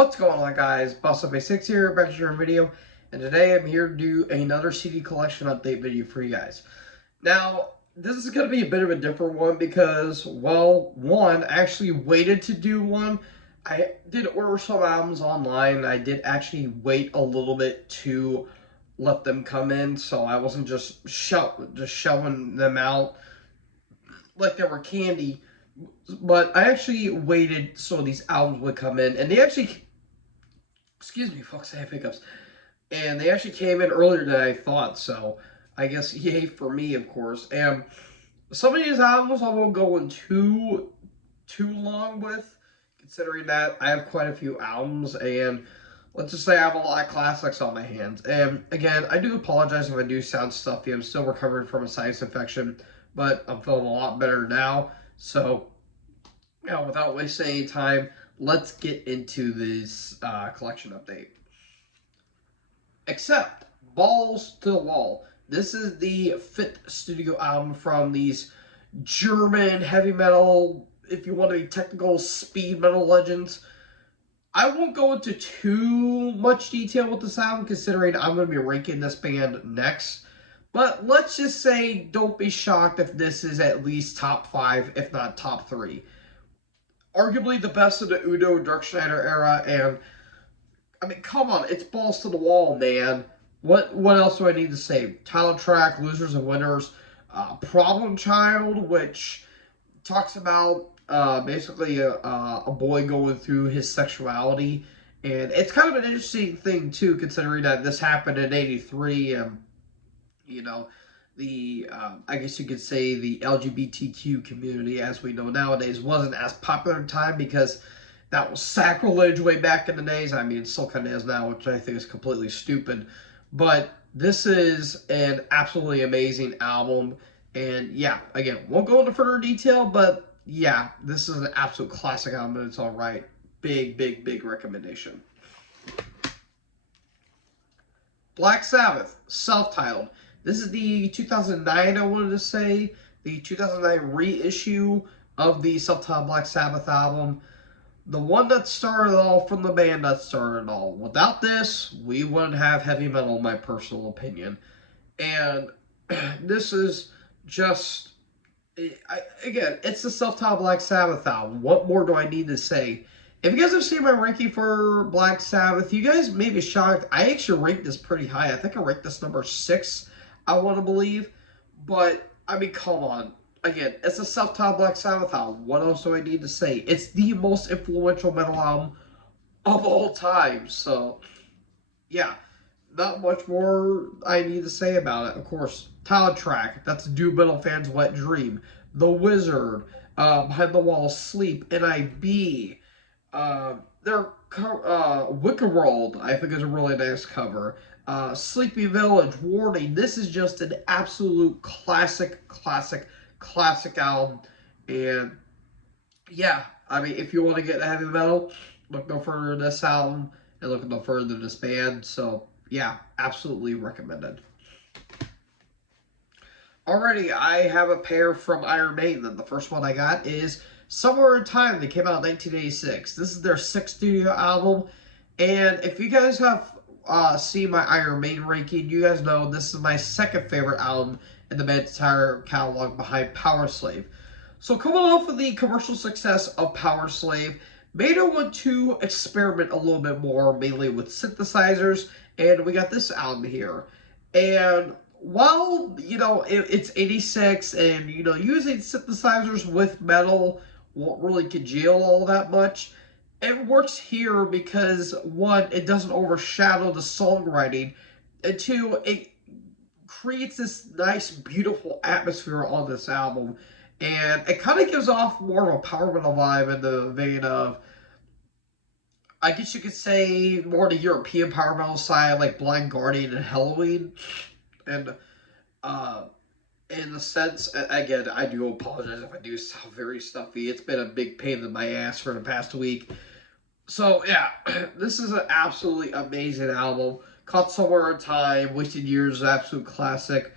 What's going on, guys? BossUp86 here, back to your video, and today I'm here to do another CD collection update video for you guys. Now, this is going to be a bit of a different one because, well, one, I actually waited to do one. I did order some albums online. I did actually wait a little bit to let them come in, so I wasn't just shoving them out like they were candy. But I actually waited so these albums would come in, and they actually, excuse me, folks, I have hiccups, and they actually came in earlier than I thought. So I guess yay for me, of course. And some of these albums I won't go in too long with, considering that I have quite a few albums, and let's just say I have a lot of classics on my hands. And again, I do apologize if I do sound stuffy. I'm still recovering from a sinus infection, but I'm feeling a lot better now. So, without wasting any time, let's get into this collection update. Except Balls to the Wall. This is the 5th studio album from these German heavy metal, if you want to be technical, speed metal legends. I won't go into too much detail with this album, considering I'm going to be ranking this band next. But let's just say, don't be shocked if this is at least top 5, if not top 3. Arguably the best of the Udo Dirkschneider era, and I mean, come on, it's balls to the wall, man. What else do I need to say? Title track, Losers and Winners, Problem Child, which talks about basically a boy going through his sexuality, and it's kind of an interesting thing too, considering that this happened in '83, and you know, the I guess you could say the LGBTQ community, as we know nowadays, wasn't as popular at the time because that was sacrilege way back in the days. I mean, it still kind of is now, which I think is completely stupid. But this is an absolutely amazing album. And yeah, again, won't go into further detail, but yeah, this is an absolute classic album in its own right. Big, big, big recommendation. Black Sabbath, self-titled. This is the 2009, I wanted to say, the 2009 reissue of the self-titled Black Sabbath album. The one that started it all, from the band that started it all. Without this, we wouldn't have heavy metal, in my personal opinion. And this is just, again, it's the self-titled Black Sabbath album. What more do I need to say? If you guys have seen my ranking for Black Sabbath, you guys may be shocked. I actually ranked this pretty high. I think I ranked this number 6, I want to believe. But, I mean, come on. Again, it's a self-titled Black Sabbath album. What else do I need to say? It's the most influential metal album of all time. So, yeah, not much more I need to say about it. Of course, title track, that's Doom Metal Fans' Wet Dream. The Wizard, Behind the Wall, Sleep, NIB. Their Wicker World, I think, is a really nice cover. Sleepy Village, Warning. This is just an absolute classic album. And yeah, I mean, if you want to get heavy metal, look no further than this album and look no further than this band. So yeah, absolutely recommended. Already, I have a pair from Iron Maiden. The first one I got is Somewhere in Time. They came out in 1986. This is their 6th studio album. And if you guys have seen my Iron Maiden ranking, you guys know this is my 2nd favorite album in the band's entire catalog, behind Powerslave. So coming off of the commercial success of Powerslave, Maiden want to experiment a little bit more, mainly with synthesizers, and we got this album here. And while, it's 86, and, using synthesizers with metal won't really congeal all that much, it works here because, one, it doesn't overshadow the songwriting, and two, it creates this nice, beautiful atmosphere on this album. And it kind of gives off more of a power metal vibe in the vein of, I guess you could say, more the European power metal side, like Blind Guardian and Halloween. And in the sense, again, I do apologize if I do sound very stuffy. It's been a big pain in my ass for the past week. So yeah, this is an absolutely amazing album. Caught Somewhere in Time, Wasted Years, absolute classic.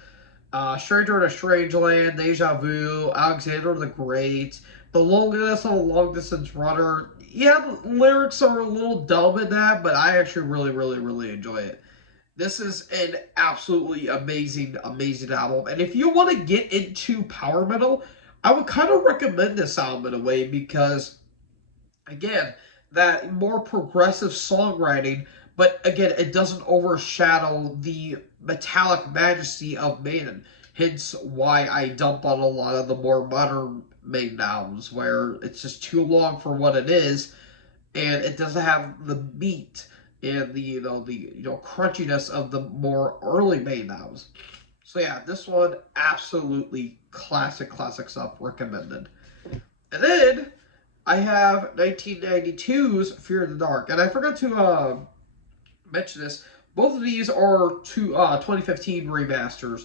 Stranger in a Strange Land, Deja Vu, Alexander the Great, The Loneliness of a Long Distance Runner. yeah, the lyrics are a little dumb in that, but I actually really enjoy it. This is an absolutely amazing album. And if you want to get into power metal, I would kind of recommend this album in a way because, again, that more progressive songwriting, but again, it doesn't overshadow the metallic majesty of Maiden. Hence why I dump on a lot of the more modern Maiden albums, where it's just too long for what it is, and it doesn't have the meat and the crunchiness of the more early Maiden albums. So yeah, this one absolutely classic stuff, recommended. And then I have 1992's Fear the Dark, and I forgot to mention this. Both of these are 2015 remasters.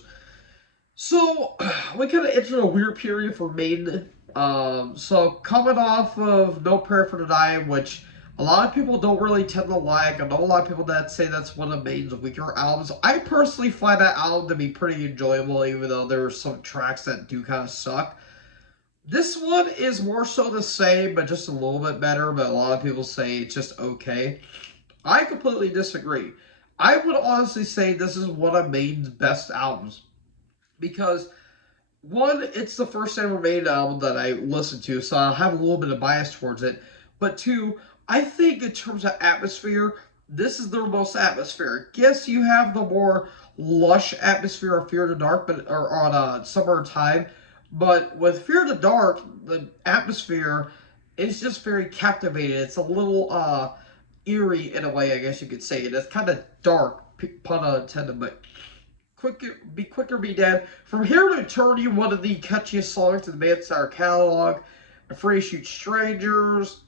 So we kind of entered a weird period for Maiden. So coming off of No Prayer for the Dying, which a lot of people don't really tend to like. I know a lot of people that say that's one of Maiden's weaker albums. I personally find that album to be pretty enjoyable, even though there are some tracks that do kind of suck. This one is more so the same, but just a little bit better. But a lot of people say it's just okay. I completely disagree. I would honestly say this is one of Maiden's best albums because one, it's the first ever Maiden album that I listened to, so I'll have a little bit of bias towards it. But two, I think in terms of atmosphere, this is their most atmospheric. Yes, you have the more lush atmosphere of Fear the Dark, but or on Summertime, but with Fear the Dark, the atmosphere is just very captivating. It's a little eerie in a way, I guess you could say. It's kind of dark, pun intended, but Quicker, Be Dead. From Here to Eternity, one of the catchiest songs in the band's entire catalog. Afraid to Shoot Strangers.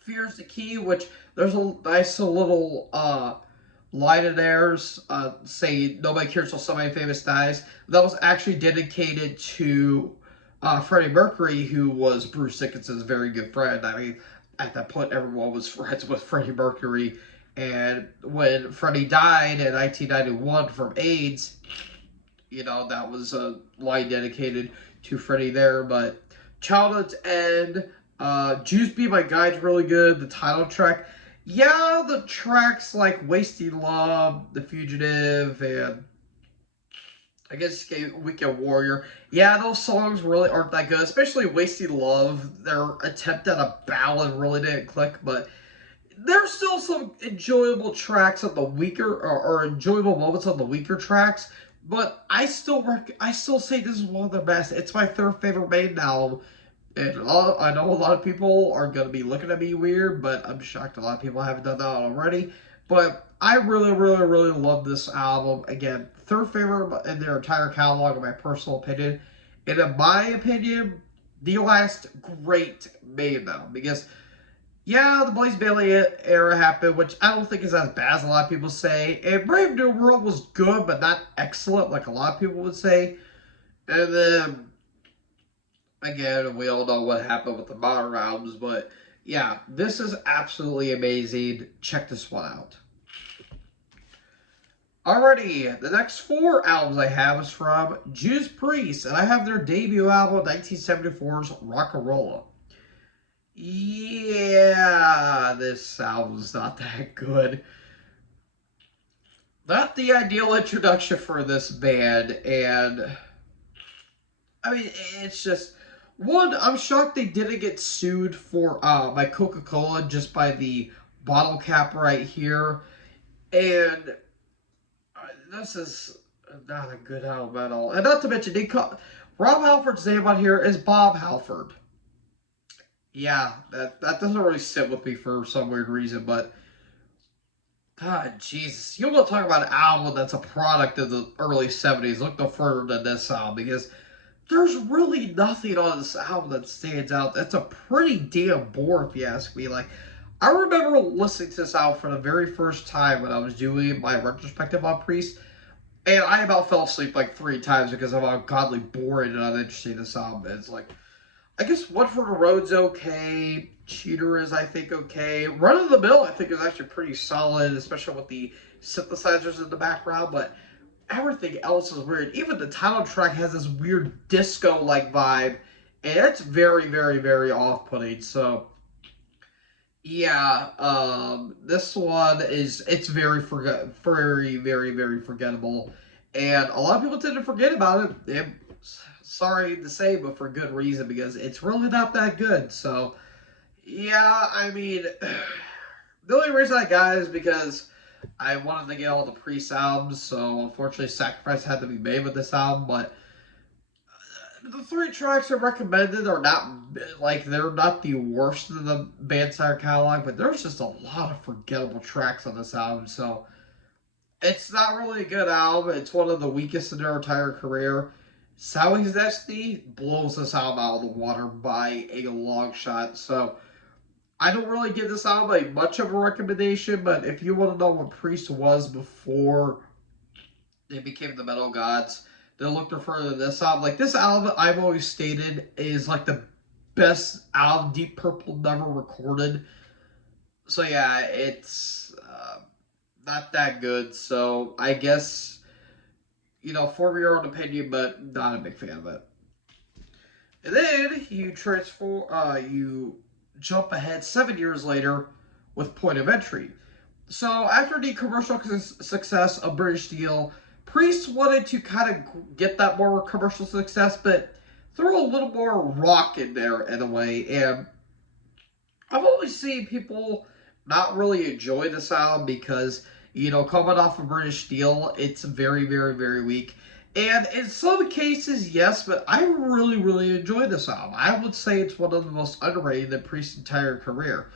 Fear's the Key, which there's a nice little line in there, say nobody cares till somebody famous dies. That was actually dedicated to Freddie Mercury, who was Bruce Dickinson's very good friend. I mean, at that point, everyone was friends with Freddie Mercury. And when Freddie died in 1991 from AIDS, that was a line dedicated to Freddie there. But Childhood's End, Juice Be My Guide's really good. The title track. Yeah, the tracks like Wasting Love, The Fugitive, and I guess Weekend Warrior. Yeah, those songs really aren't that good, especially Wasting Love. Their attempt at a ballad really didn't click, but there's still some enjoyable tracks on the weaker or enjoyable moments on the weaker tracks, but I still say this is one of the best. It's my third favorite Maiden album, and I know a lot of people are gonna be looking at me weird, but I'm shocked a lot of people haven't done that already. But I really love this album. Again, third favorite in their entire catalog, in my personal opinion, and in my opinion, the last great Maiden album because. Yeah, the Blaze Bailey era happened, which I don't think is as bad as a lot of people say. And Brave New World was good, but not excellent, like a lot of people would say. And then, again, we all know what happened with the modern albums, but yeah, this is absolutely amazing. Check this one out. Alrighty, the next four albums I have is from Judas Priest, and I have their debut album, 1974's Rock'n'Rolla. Yeah, this album's not that good. Not the ideal introduction for this band, and I mean, it's just one. I'm shocked they didn't get sued for by Coca-Cola just by the bottle cap right here, and this is not a good album at all. And not to mention, Rob Halford's name on here is Bob Halford. Yeah, that doesn't really sit with me for some weird reason, but God, Jesus, you want to talk about an album that's a product of the early '70s? Look no further than this album because there's really nothing on this album that stands out. That's a pretty damn bore, if you ask me. Like, I remember listening to this album for the very first time when I was doing my retrospective on Priest, and I about fell asleep like 3 times because of how godly boring and uninteresting this album is. Like. I guess One for the Road's okay. Cheater is, I think, okay. Run of the Mill, I think, is actually pretty solid, especially with the synthesizers in the background, but everything else is weird. Even the title track has this weird disco-like vibe, and it's very off-putting, so Yeah, this one it's very, very, very forgettable, and a lot of people tend to forget about it. Sorry to say, but for good reason because it's really not that good. So, yeah, I mean, the only reason I got it is because I wanted to get all the Priest albums. So, unfortunately, sacrifice had to be made with this album, but the three tracks are recommended are not like they're not the worst of the band's entire catalog, but there's just a lot of forgettable tracks on this album. So it's not really a good album. It's one of the weakest in their entire career. Sally's Destiny blows this album out of the water by a long shot. So I don't really give this album a much of a recommendation, but if you want to know what Priest was before they became the Metal Gods, they'll look no further than this album. Like this album, I've always stated is like the best album Deep Purple never recorded. So yeah, it's not that good. So I guess form your own opinion, but not a big fan of it. And then you jump ahead 7 years later with Point of Entry. So after the commercial success of British Steel, Priest wanted to kind of get that more commercial success, but throw a little more rock in there in a way. And I've always seen people not really enjoy this album because, coming off of British Steel, it's very, very, very weak. And in some cases, yes, but I really, really enjoy this album. I would say it's one of the most underrated in Priest's entire career.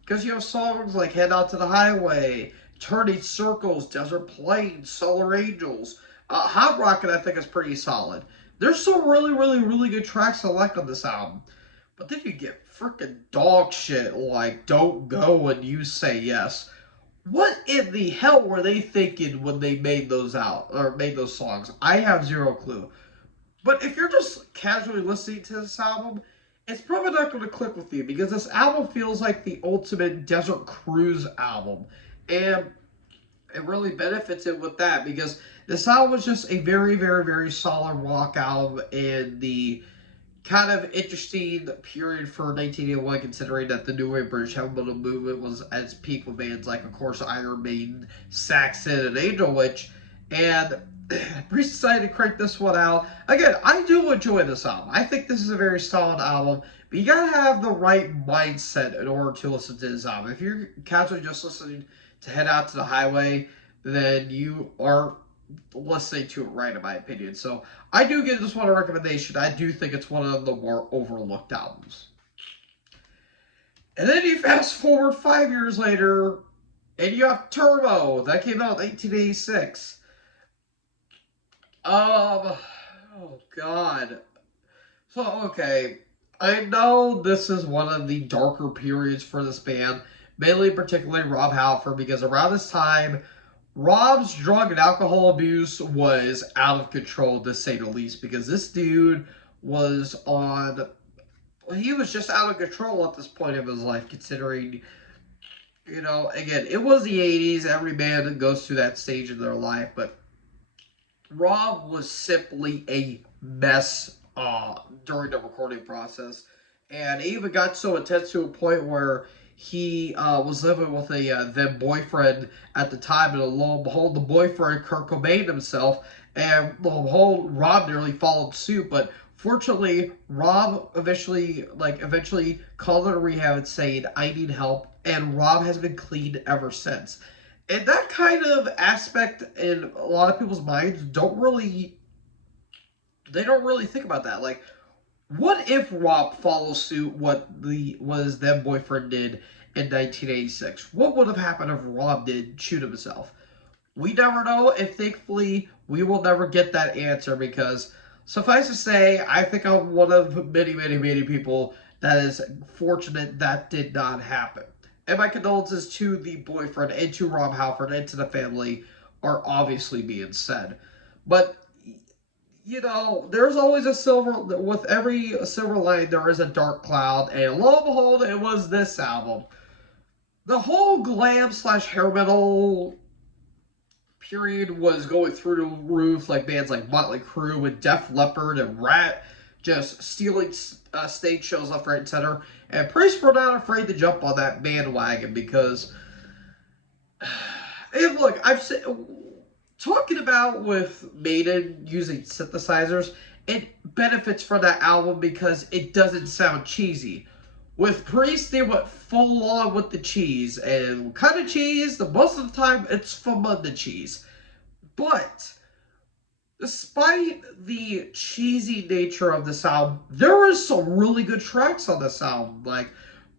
Because you have songs like Head Out to the Highway, Turning Circles, Desert Plains, Solar Angels. Hot Rocket, I think, is pretty solid. There's some really, really, really good tracks I like on this album. But then you get freaking dog shit like Don't Go and You Say Yes. What in the hell were they thinking when they made those out or made those songs? I have zero clue. But if you're just casually listening to this album, it's probably not going to click with you because this album feels like the ultimate desert cruise album. And it really benefits it with that because this album was just a very, very, very solid rock album in the kind of interesting period for 1981, considering that the New Wave British Heavy Metal movement was at its peak with bands like, of course, Iron Maiden, Saxon, and Angel Witch. And Priest decided to crank this one out. Again, I do enjoy this album. I think this is a very solid album, but you gotta have the right mindset in order to listen to this album. If you're casually just listening to Head Out to the Highway, then you aren't listening to it right, in my opinion. So I do give this one a recommendation. I do think it's one of the more overlooked albums. And then you fast forward 5 years later, and you have Turbo. That came out in 1886. Oh God. So okay, I know this is one of the darker periods for this band, mainly particularly Rob Halford, because around this time, Rob's drug and alcohol abuse was out of control, to say the least, because this dude was on. He was just out of control at this point of his life, considering, again, it was the 80s. Every man goes through that stage in their life, but Rob was simply a mess during the recording process. And it even got so intense to a point where he was living with a then boyfriend at the time, and lo and behold, the boyfriend Kurt Cobain himself, and lo and behold, Rob nearly followed suit. But fortunately, Rob eventually called it a rehab and saying, "I need help," and Rob has been clean ever since. And that kind of aspect in a lot of people's minds they don't really think about that. Like, what if Rob follows suit what his then boyfriend did in 1986? What would have happened if Rob did shoot himself? We never know, and thankfully we will never get that answer because suffice to say, I think I'm one of many, many, many people that is fortunate that did not happen. And my condolences to the boyfriend and to Rob Halford and to the family are obviously being said. But there's always with every silver lining, there is a dark cloud, and lo and behold, it was this album. The whole glam slash hair metal period was going through the roof, like bands like Motley Crue and Def Leppard and Rat just stealing stage shows left, right, and center. And Priest were not afraid to jump on that bandwagon because, and look, I've said, talking about with Maiden using synthesizers, it benefits from that album because it doesn't sound cheesy. With Priest, they went full on with the cheese, and what kind of cheese? The most of the time, it's Famunda cheese. But despite the cheesy nature of this album, there is some really good tracks on this album, like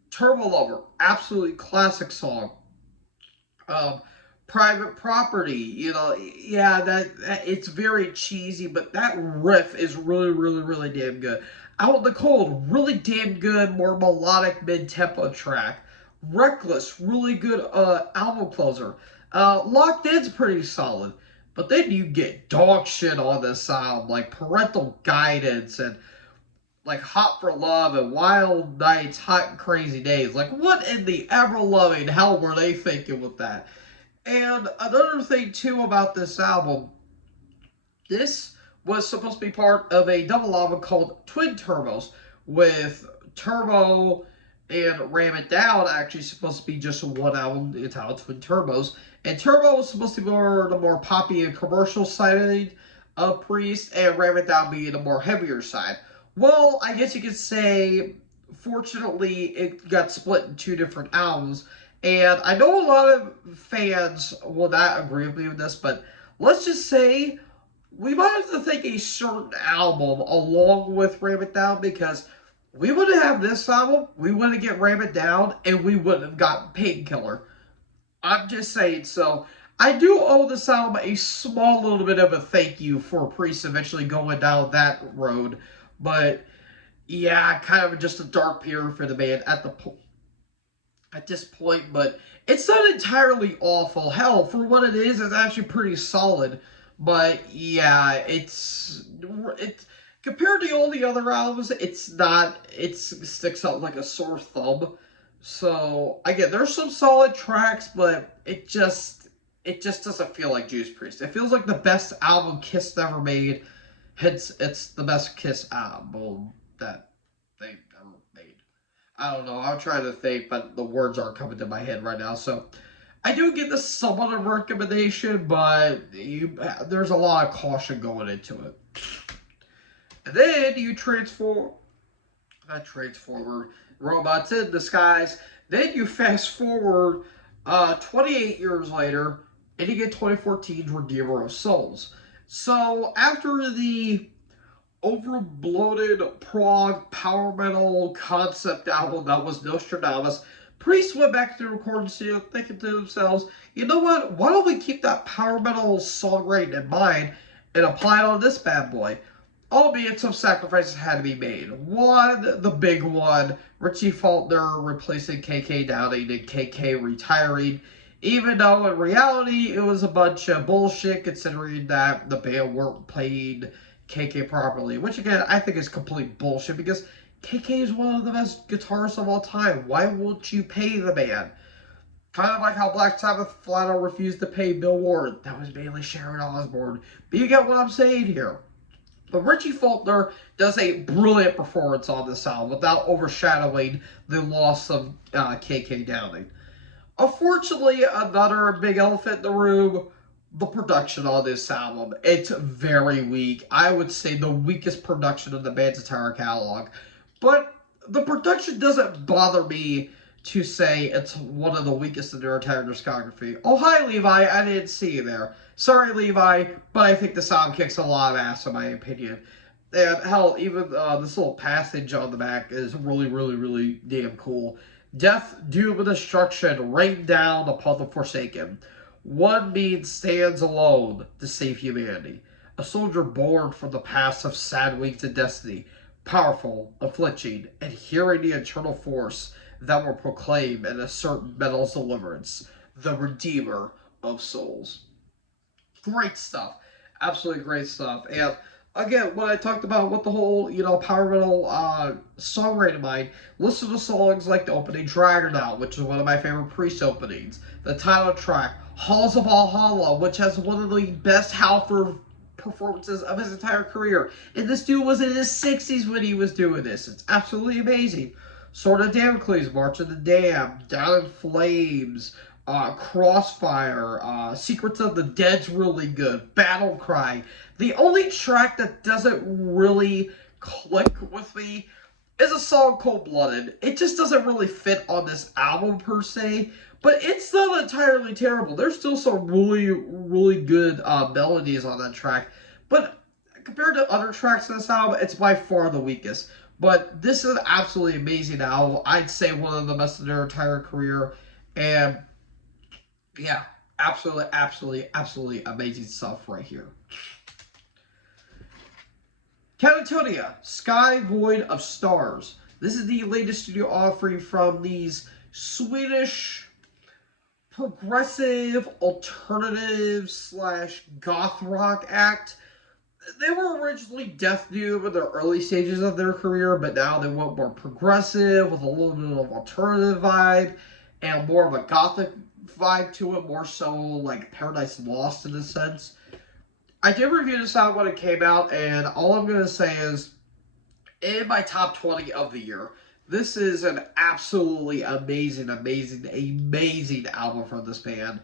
Turbo Lover, absolutely classic song. Um, Private Property, yeah, that it's very cheesy, but that riff is really, really, really damn good. Out in the Cold, really damn good, more melodic mid-tempo track. Reckless, really good album closer. Locked In's pretty solid. But then you get dog shit on this album, like Parental Guidance and like Hot for Love and Wild Nights, Hot and Crazy Days. Like, what in the ever-loving hell were they thinking with that? And another thing, too, about this album, this was supposed to be part of a double album called Twin Turbos, with Turbo and Ram It Down actually supposed to be just one album entitled Twin Turbos. And Turbo was supposed to be the more poppy and commercial side of Priest, and Ram It Down being the more heavier side. Well, I guess you could say, fortunately, it got split in two different albums. And I know a lot of fans will not agree with me with this, but let's just say we might have to think a certain album along with Ram It Down, because we wouldn't have this album, we wouldn't get Ram It Down, and we wouldn't have gotten Painkiller. I'm just saying, so I do owe this album a small little bit of a thank you for Priest eventually going down that road. But yeah, kind of just a dark period for the band at this point, but it's not entirely awful. Hell, for what it is, it's actually pretty solid. But yeah, it's compared to all the other albums, it's not. It sticks out like a sore thumb. So again, there's some solid tracks, but it just doesn't feel like Judas Priest. It feels like the best album Kiss ever made. It's the best Kiss album that they ever made. I don't know. I'm trying to think, but the words aren't coming to my head right now. So I do give this somewhat of a recommendation, but there's a lot of caution going into it. And then you not transformer, robots in disguise. Then you fast forward 28 years later, and you get 2014's Redeemer of Souls. So after the overbloated prog power metal concept album that was Nostradamus, Priest went back to the recording studio thinking to themselves, you know what, why don't we keep that power metal songwriting in mind and apply it on this bad boy? Albeit some sacrifices had to be made. One, the big one, Richie Faulkner replacing KK Downing and KK retiring, even though in reality it was a bunch of bullshit considering that the band weren't playing KK properly, which again I think is complete bullshit because KK is one of the best guitarists of all time. Why won't you pay the man? Kind of like how Black Sabbath flat out refused to pay Bill Ward. That was mainly Sharon Osbourne. But you get what I'm saying here. But Richie Faulkner does a brilliant performance on this album without overshadowing the loss of KK Downing. Unfortunately, another big elephant in the room, the production on this album. It's very weak. I would say the weakest production of the band's entire catalog. But the production doesn't bother me to say it's one of the weakest in their entire discography. Oh, hi, Levi. I didn't see you there. Sorry, Levi, but I think the song kicks a lot of ass, in my opinion. And hell, even this little passage on the back is really, really, really damn cool. Death, doom, and destruction rain down upon the forsaken. One means stands alone to save humanity. A soldier born from the past of sad wings and destiny, powerful, afflicting, and hearing the eternal force that will proclaim and assert metal's deliverance, the Redeemer of Souls. Great stuff. Absolutely great stuff. And again, when I talked about what the whole, power metal songwriting mind, listen to songs like the opening Dragonaut, which is one of my favorite Priest openings. The title track, Halls of Valhalla, which has one of the best Halford performances of his entire career. And this dude was in his 60s when he was doing this. It's absolutely amazing. Sword of Damocles, March of the Damned, Down in Flames, Crossfire, Secrets of the Dead's really good, Battle Cry. The only track that doesn't really click with me is a song Cold Blooded. It just doesn't really fit on this album per se, but it's not entirely terrible. There's still some really, really good melodies on that track, but compared to other tracks on this album, it's by far the weakest. But this is an absolutely amazing album. I'd say one of the best of their entire career, and yeah, absolutely, absolutely, absolutely amazing stuff right here. Katatonia, Sky Void of Stars. This is the latest studio offering from these Swedish progressive alternative slash goth rock act. They were originally Death Doom in the early stages of their career, but now they went more progressive with a little bit of alternative vibe and more of a gothic vibe to it, more so like Paradise Lost in a sense. I did review this album when it came out, and all I'm going to say is, in my top 20 of the year, this is an absolutely amazing, amazing, amazing album from this band.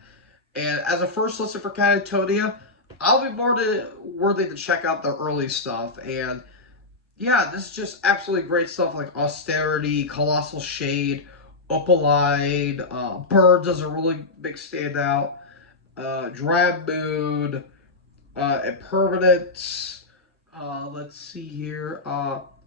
And as a first listen for Katatonia, I'll be more worthy to check out their early stuff. And yeah, this is just absolutely great stuff like Austerity, Colossal Shade, Opaline, Birds is a really big standout, Drab Mood, Impermanence. Let's see here.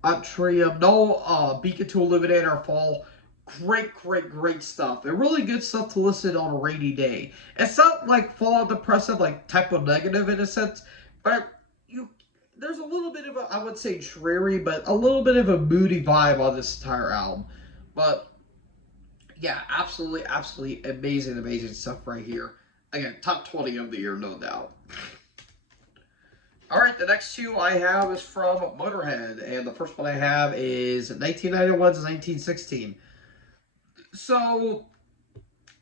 Atrium. No, Beacon to Illuminate Our Fall. Great, great, great stuff. They're really good stuff to listen on a rainy day. It's not like Fallout Depressive, like Type of Negative in a sense, but there's a little bit of a, I would say dreary, but a little bit of a moody vibe on this entire album. But yeah, absolutely, absolutely amazing, amazing stuff right here. Again, top 20 of the year, no doubt. All right, the next two I have is from Motorhead, and the first one I have is 1991 to 1916. So,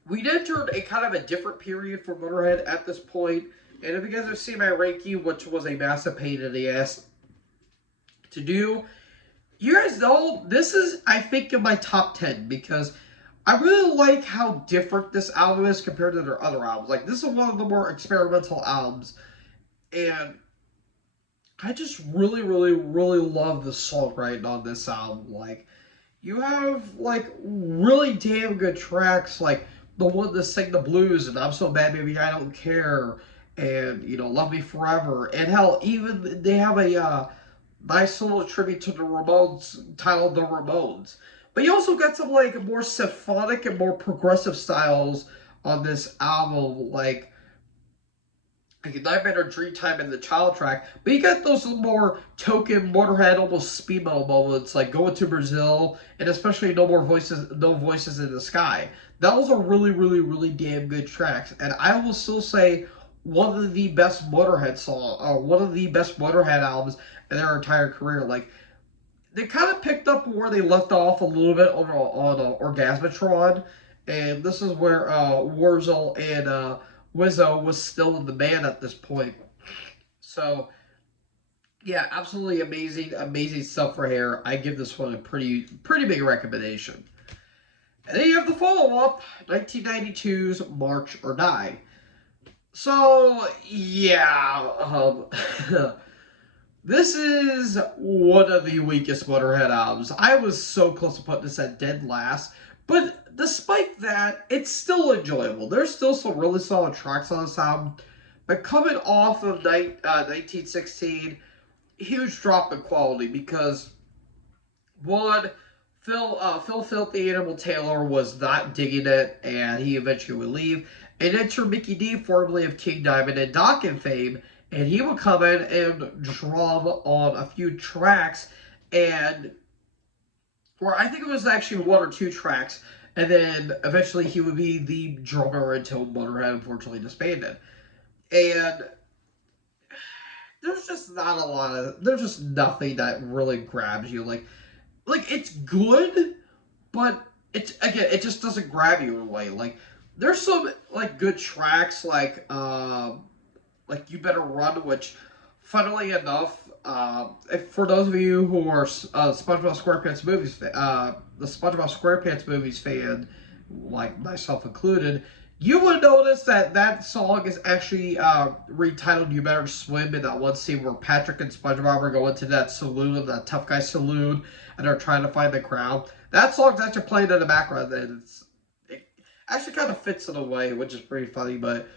we'd entered a kind of a different period for Motorhead at this point, and if you guys have seen my ranking, which was a massive pain in the ass to do, you guys know this is, I think, in my top 10, because I really like how different this album is compared to their other albums. Like, this is one of the more experimental albums, and I just really, really, really love the songwriting on this album. Like, you have, like, really damn good tracks, like the one that sing the blues, and I'm So Bad Baby I Don't Care, and, you know, Love Me Forever. And hell, even they have a nice little tribute to the Ramones titled The Ramones. But you also got some, like, more symphonic and more progressive styles on this album, like Nightmare or Dreamtime in the Child track, but you got those more token Motorhead, almost speed metal moments like Going to Brazil, and especially No Voices in the Sky. Those are really, really, really damn good tracks, and I will still say one of the best Motorhead songs, or one of the best Motorhead albums in their entire career. Like, they kind of picked up where they left off a little bit on Orgasmatron, and this is where Wurzel and Wizzo was still in the band at this point. So, yeah, absolutely amazing, amazing stuff for hair. I give this one a pretty big recommendation. And then you have the follow-up, 1992's March or Die. So, yeah, this is one of the weakest Motorhead albums. I was so close to putting this at dead last, but despite that, it's still enjoyable. There's still some really solid tracks on this album. But coming off of 1916, huge drop in quality because, one, Phil Filthy Animal Taylor was not digging it, and he eventually would leave. And enter Mikkey Dee, formerly of King Diamond and Dokken fame, and he would come in and drum on a few tracks, and or I think it was actually one or two tracks, and then eventually he would be the drummer until Motorhead unfortunately disbanded. And there's just not a lot of, there's just nothing that really grabs you. Like it's good, but it's, again, it just doesn't grab you in a way. Like, there's some, like, good tracks, like You Better Run, which funnily enough, for those of you who are SpongeBob SquarePants movies, the SpongeBob SquarePants movies fan, like myself included, you would notice that that song is actually retitled "You Better Swim" in that one scene where Patrick and SpongeBob are going to that saloon, that tough guy saloon, and they're trying to find the crowd. That song's actually playing in the background, and it actually kind of fits in a way, which is pretty funny. But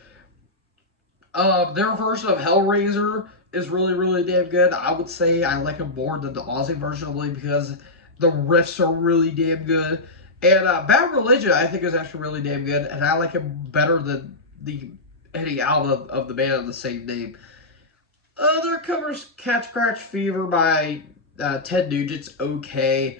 their version of Hellraiser is really, really damn good. I would say I like it more than the Aussie version, only because the riffs are really damn good. And Bad Religion, I think, is actually really damn good, and I like it better than the any album of the band of the same name. Other covers, Catch Scratch Fever by Ted Nugent's okay.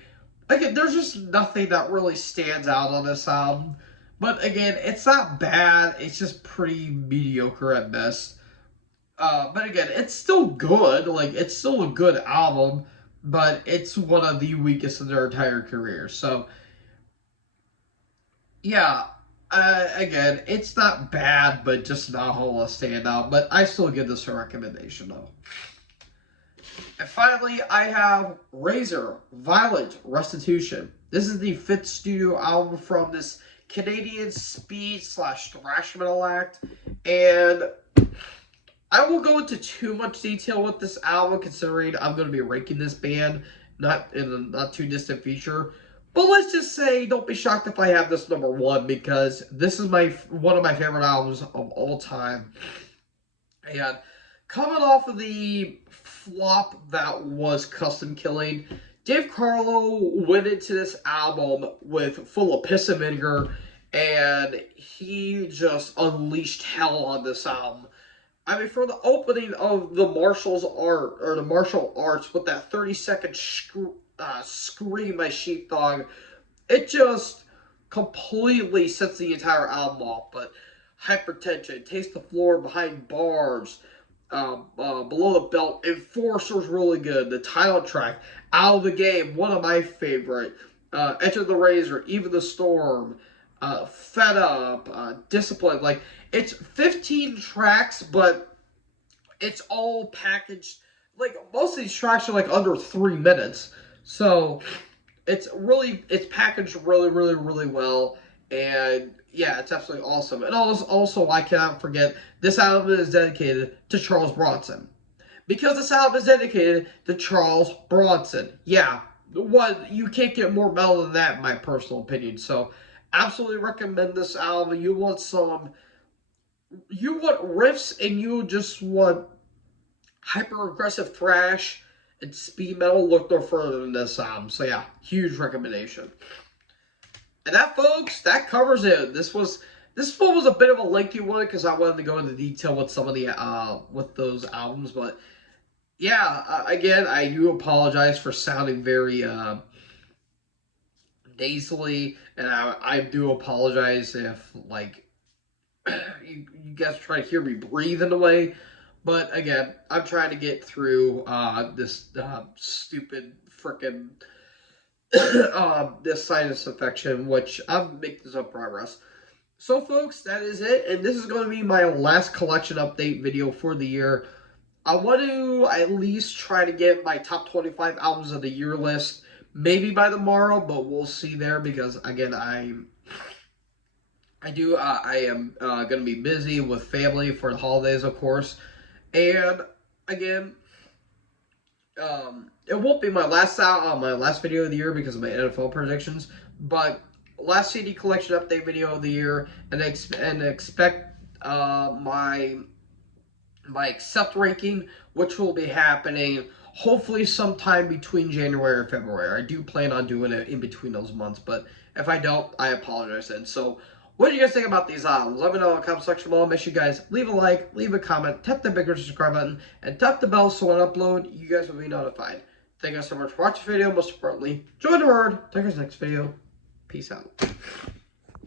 Again, there's just nothing that really stands out on this album. But again, it's not bad. It's just pretty mediocre at best. But again, it's still good. Like, it's still a good album, but it's one of the weakest in their entire career. So, yeah, again, it's not bad, but just not a whole lot standout. But I still give this a recommendation, though. And finally, I have Razor Violent Restitution. This is the fifth studio album from this Canadian speed / thrash metal act, and I won't go into too much detail with this album, considering I'm going to be ranking this band not in a not too distant future. But let's just say, don't be shocked if I have this number one, because this is one of my favorite albums of all time. And coming off of the flop that was Custom Killing, Dave Carlo went into this album with full of piss and vinegar, and he just unleashed hell on this album. I mean, for the opening of the the martial arts with that 30-second scream by Sheepdog, it just completely sets the entire album off. But Hypertension, Taste the Floor, Behind Bars, Below the Belt, Enforcer's really good. The title track, Out of the Game, one of my favorite. Enter the Razor, Even the Storm, Fed Up, Discipline. Like, it's 15 tracks, but it's all packaged. Like, most of these tracks are like under 3 minutes. So it's packaged really, really, really well. And yeah, it's absolutely awesome. And also, I cannot forget, this album is dedicated to Charles Bronson. Because this album is dedicated to Charles Bronson. Yeah, you can't get more metal than that, in my personal opinion. So, absolutely recommend this album. You want riffs, and you just want hyper aggressive thrash and speed metal. Look no further than this album. So yeah, huge recommendation. And that, folks, that covers it. This one was a bit of a lengthy one because I wanted to go into detail with some of the with those albums. But yeah, again, I do apologize for sounding very nasally, and I do apologize if like you guys are trying to hear me breathe in a way. But again, I'm trying to get through this stupid frickin' this sinus infection, which I'm making some progress. So, folks, that is it, and this is going to be my last collection update video for the year. I want to at least try to get my top 25 albums of the year list, maybe by tomorrow, but we'll see there, because again, I am going to be busy with family for the holidays, of course. And again, it won't be my last video of the year because of my NFL predictions, but last CD collection update video of the year, and expect my accept ranking, which will be happening hopefully sometime between January and February. I do plan on doing it in between those months, but if I don't, I apologize. And so, what do you guys think about these albums? Let me know in the comment section below. Make sure you guys leave a like, leave a comment, tap the bigger subscribe button, and tap the bell so when I upload, you guys will be notified. Thank you guys so much for watching the video. Most importantly, enjoy the word. Take our next video. Peace out.